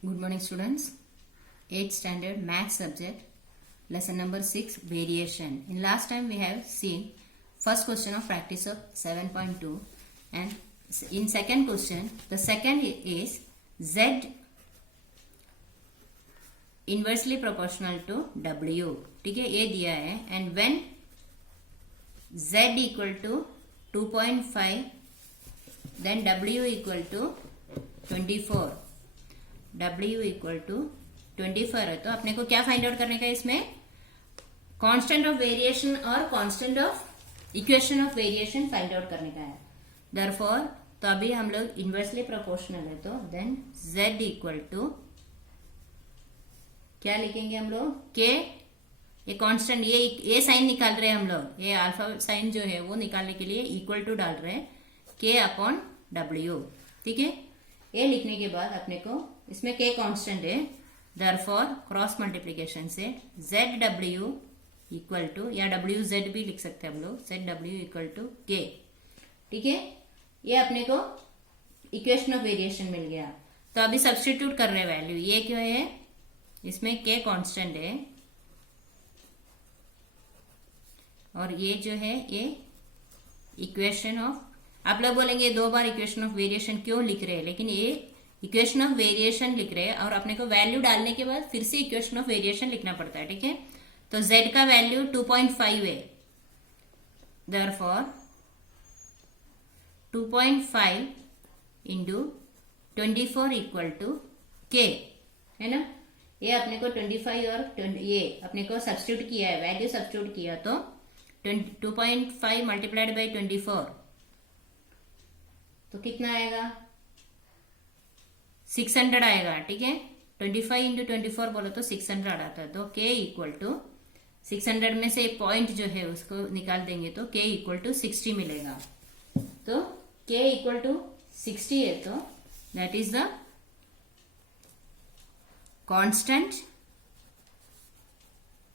Good morning, students. 8th standard math subject, lesson number 6, variation. In last time we have seen first question of practice of 7.2, and in second question the second is z inversely proportional to w. ठीक है, ये दिया है. And when z equal to 2.5 then w equal to 24. W equal to 24 है. तो अपने को क्या फाइंड आउट करने का है इसमें? कांस्टेंट ऑफ वेरिएशन और constant of equation of variation find out करने का है. देयरफॉर तो अभी हम लोग इनवर्सली प्रोपोर्शनल है, तो देन z इक्वल टू क्या लिखेंगे हम लोग? k. ये कांस्टेंट, ये साइन निकाल रहे हैं हम लोग, ये अल्फा साइन जो है वो निकालने के लिए इक्वल टू डाल रहे हैं k अपॉन w. ठीक है, ये लिखने के बाद अपने को इसमें k कांस्टेंट है, देयरफॉर क्रॉस मल्टीप्लिकेशन से zw इक्वल टू, या wz भी लिख सकते हैं हम लोग, zw इक्वल टू k. ठीक है, ये अपने को इक्वेशन ऑफ वेरिएशन मिल गया. तो अभी सब्स्टिट्यूट कर रहे हैं वैल्यू. ये क्यों है? इसमें k कांस्टेंट है और ये जो है ये इक्वेशन ऑफ, आप लोग बोलेंगे दो बार इक्वेशन ऑफ वेरिएशन क्यों लिख रहे हैं, लेकिन ये इक्वेशन ऑफ वेरिएशन लिख रहे हैं और अपने को वैल्यू डालने के बाद फिर से इक्वेशन ऑफ वेरिएशन लिखना पड़ता है. ठीक है, तो z का वैल्यू 2.5 है, therefore 2.5 into 24 equal to k है ना. ये अपने को 25 और ये अपने को सब्स्टिट्यूट किया है, वैल्यू सब्स्टिट्यूट किया तो 2.5 मल्टीप्लाइड बाई 24 तो कितना आएगा? 600 आएगा. ठीक है, 25 इंटू 24 बोलो तो 600 आता है. तो k इक्वल टू 600 में से पॉइंट जो है उसको निकाल देंगे तो k इक्वल टू 60 मिलेगा. तो k इक्वल टू 60 है, तो that is the constant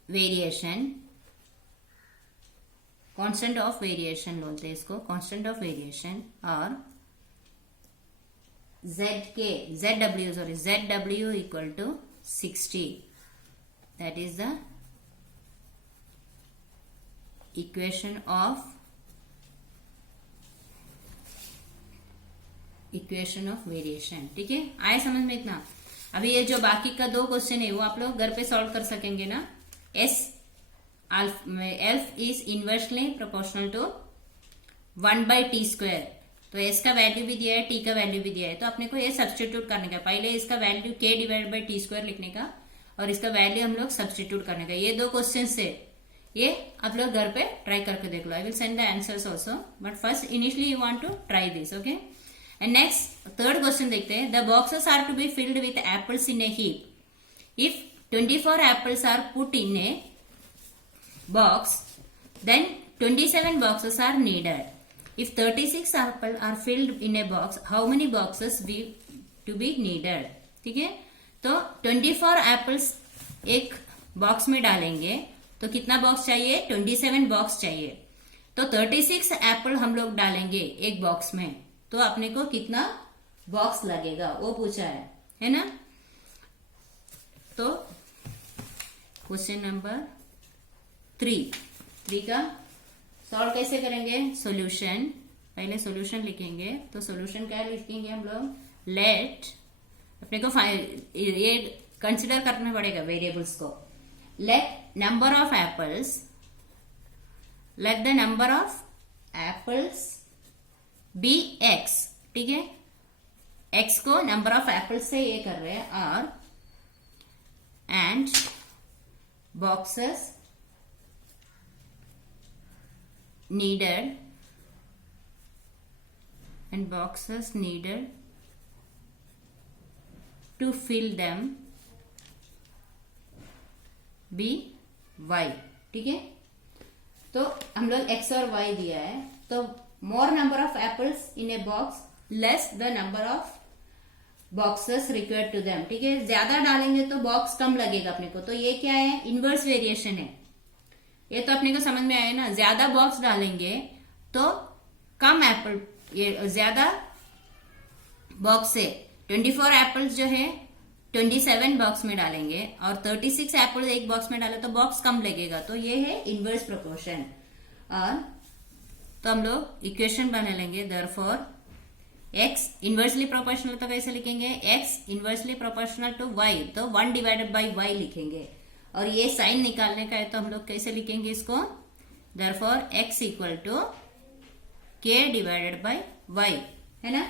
variation, constant of variation बोलते हैं इसको, कांस्टेंट ऑफ वेरिएशन. और zw equal to 60. That is the equation of variation. ठीक है, आए समझ में इतना? अभी ये जो बाकी का दो क्वेश्चन है वो आप लोग घर पे सॉल्व कर सकेंगे ना. एल्फ is inversely proportional to 1/t². तो एस का वैल्यू भी दिया है, टी का वैल्यू भी दिया है, तो अपने को ये सब्स्टिट्यूट करने का. पहले इसका value k divide by t² लिखने का और इसका वैल्यू हम लोग सब्स्टिट्यूट करने का. ये दो क्वेश्चन से ये आप लोग घर पे ट्राई करके देख लो. I will send the answers also, but first initially you want to try this. Okay, and next third question देखते हैं. The boxes are to be filled with apples in a heap. If 24 apples are put in a box, then 27 boxes are needed. If 36 apples are filled in a box, how many boxes to be needed? ठीक है, तो 24 apples एक box में डालेंगे तो कितना box चाहिए? 27 box चाहिए. तो 36 एप्पल हम लोग डालेंगे एक बॉक्स में, तो अपने को कितना बॉक्स लगेगा वो पूछा है ना. तो क्वेश्चन नंबर 3 का सॉल्व कैसे करेंगे? सॉल्यूशन, पहले सॉल्यूशन लिखेंगे. तो सॉल्यूशन क्या लिखेंगे हम लोग? लेट, अपने को ये कंसिडर करना पड़ेगा वेरिएबल्स को. Let number of apples, let the number of apples be x. ठीक है, x को नंबर ऑफ एप्पल्स से ये कर रहे हैं. और and boxes needed to fill them be y. ठीक है, तो हम लोग x और y दिया है, तो more number of apples in a box less the number of boxes required to them. ठीक है, ज्यादा डालेंगे तो बॉक्स कम लगेगा अपने को. तो ये क्या है? इनवर्स वेरिएशन है. ये तो अपने को समझ में आया ना. ज्यादा बॉक्स डालेंगे तो कम एप्पल, ये ज्यादा बॉक्स से 24 एप्पल्स जो है 27 बॉक्स में डालेंगे और 36 एप्पल एक बॉक्स में डाले तो बॉक्स कम लगेगा, तो ये है इनवर्स प्रोपोर्शन। और तो हम लोग इक्वेशन बना लेंगे, देयरफॉर x इनवर्सली प्रोपोर्शनल तो कैसे लिखेंगे, x inversely proportional to y, तो 1 डिवाइडेड बाई y लिखेंगे। और ये साइन निकालने का है तो हम लोग कैसे लिखेंगे इसको, therefore x equal to k divided by y, है ना।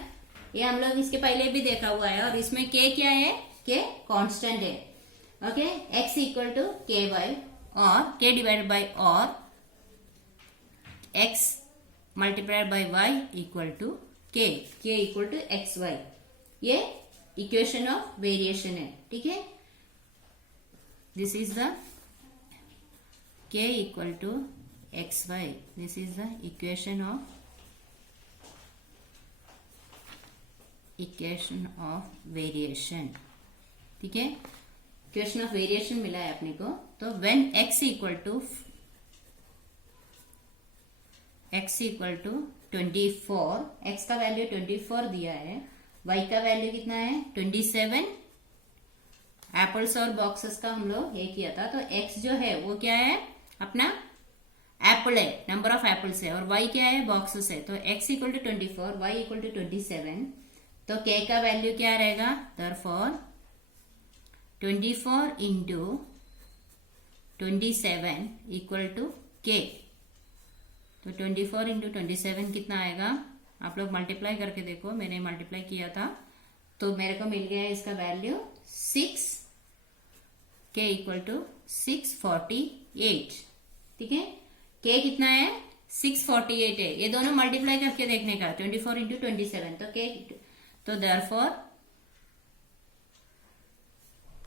ये हम लोग इसके पहले भी देखा हुआ है। और इसमें k क्या है, k कांस्टेंट है। Okay, x equal to ky और k डिवाइडेड बाई और x multiplied by y equal to k equal to X Y. ये इक्वेशन ऑफ वेरिएशन है, ठीक है। This is the k equal to X Y, this is the equation of variation, ठीक है। Equation of variation मिला है अपने को। तो when x equal to 24, x का वैल्यू 24 दिया है, y का वैल्यू कितना है 27। एप्पल्स और बॉक्सेस का हम लोग ये किया था, तो x जो है वो क्या है, अपना एप्पल है, नंबर ऑफ एप्पल्स है, और y क्या है, बॉक्सेस है। तो x equal to 24, y equal to 27, तो k का वैल्यू क्या रहेगा, therefore 24 into 27 equal to k। तो 24 इंटू 27 कितना आएगा, आप लोग मल्टीप्लाई करके देखो, मैंने मल्टीप्लाई किया था तो मेरे को मिल गया इसका वैल्यू 6, k इक्वल टू 648, ठीक है। k कितना है, 648 है। ये दोनों मल्टीप्लाई करके देखने का, 24 इंटू 27, तो k, तो therefore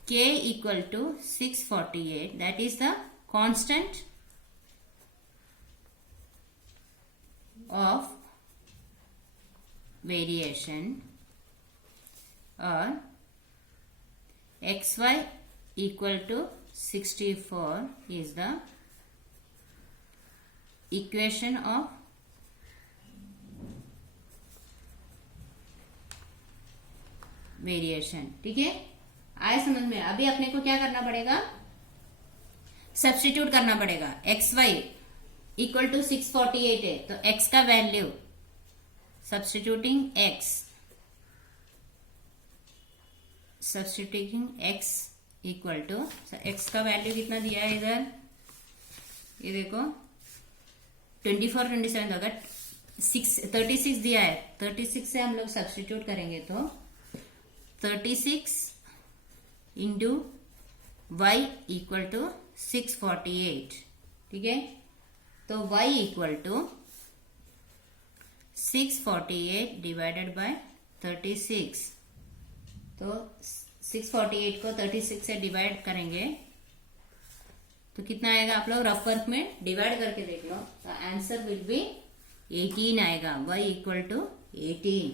k equal to 648, that is the constant of variation, और xy equal to 64 is the equation of variation, ठीक है। आए समझ में। अभी अपने को क्या करना पड़ेगा, सब्स्टिट्यूट करना पड़ेगा। xy इक्वल टू 648 है, तो x का value substituting x equal to, x का वैल्यू कितना दिया है इधर, ये देखो 24 27, अगर 36 दिया है, 36 से हम लोग सब्स्टिट्यूट करेंगे तो 36 इंटू y इक्वल टू 648, ठीक है। तो y equal to 648 divided by 36, तो 648 को 36 से डिवाइड करेंगे तो कितना आएगा, आप लोग रफ वर्क में डिवाइड करके देख लो, तो आंसर विल बी 18 आएगा, y equal to 18।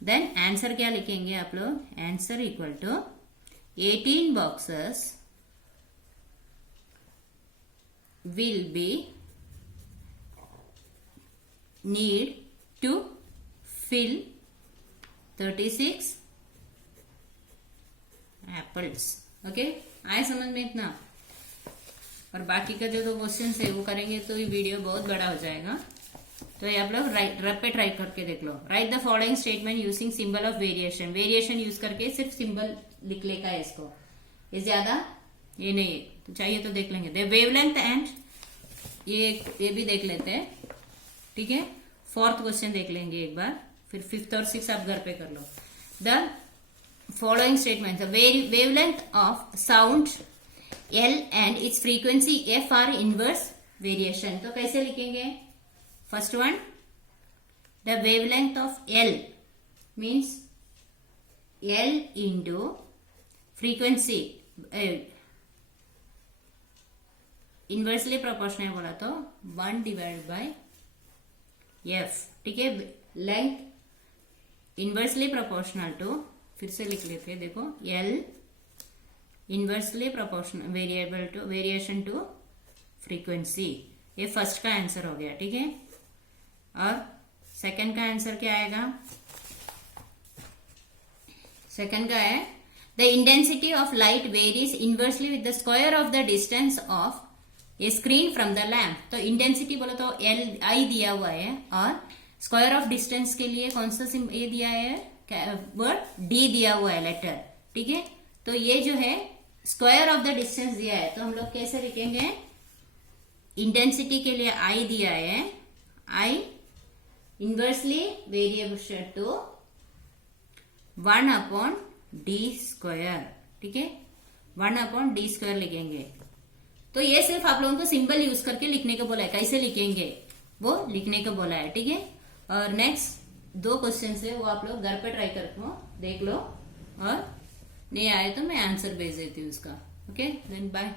Then answer क्या लिखेंगे आप लोग, answer equal to 18 boxes will be need to fill 36 apples। Okay, आए समझ में इतना। और बाकी का जो 2 क्वेश्चन है वो करेंगे तो ये वीडियो बहुत बड़ा हो जाएगा। तो ये आप लोग रफ पे ट्राई करके देख लो। Write the following statement using symbol of variation, variation use करके सिर्फ सिंबल लिख लेगा इसको, ये ज्यादा ये नहीं है, तो चाहिए तो देख लेंगे। द वेवलेंथ एंड, ये भी देख लेते हैं, ठीक है। 4th क्वेश्चन देख लेंगे एक बार, फिर 5th और 6th आप घर पे कर लो। The following statement, wavelength of sound L and its frequency F are inverse variation. तो कैसे लिखेंगे, first one, the wavelength of L means L into frequency, inversely proportional बोला तो 1 डिवाइड बाय F, ठीक है। लेंथ इनवर्सली प्रोपोर्शनल टू, फिर से लिख लेते हैं, देखो L inversely proportional variation to frequency, ये फर्स्ट का आंसर हो गया, ठीक है। और सेकंड का आंसर क्या आएगा, सेकंड का है the intensity of light varies inversely with the square of the distance of A screen from the lamp. तो इंटेंसिटी बोलो तो एल आई दिया हुआ है और स्क्वायर ऑफ डिस्टेंस के लिए कौन सा ये दिया है वर्ड डी दिया हुआ है लेटर, ठीक है। तो ये जो है स्क्वायर ऑफ द डिस्टेंस दिया है तो हम लोग कैसे लिखेंगे, इंटेंसिटी के लिए आई दिया है, I inversely variable to 1/d square, ठीक है, 1/d स्क्वायर लिखेंगे। तो ये सिर्फ आप लोगों को सिंबल यूज करके लिखने को बोला है, कैसे लिखेंगे वो लिखने को बोला है, ठीक है। और नेक्स्ट 2 क्वेश्चन है वो आप लोग घर पे ट्राई करके देख लो और नहीं आए तो मैं आंसर भेज देती हूँ उसका। Okay then bye.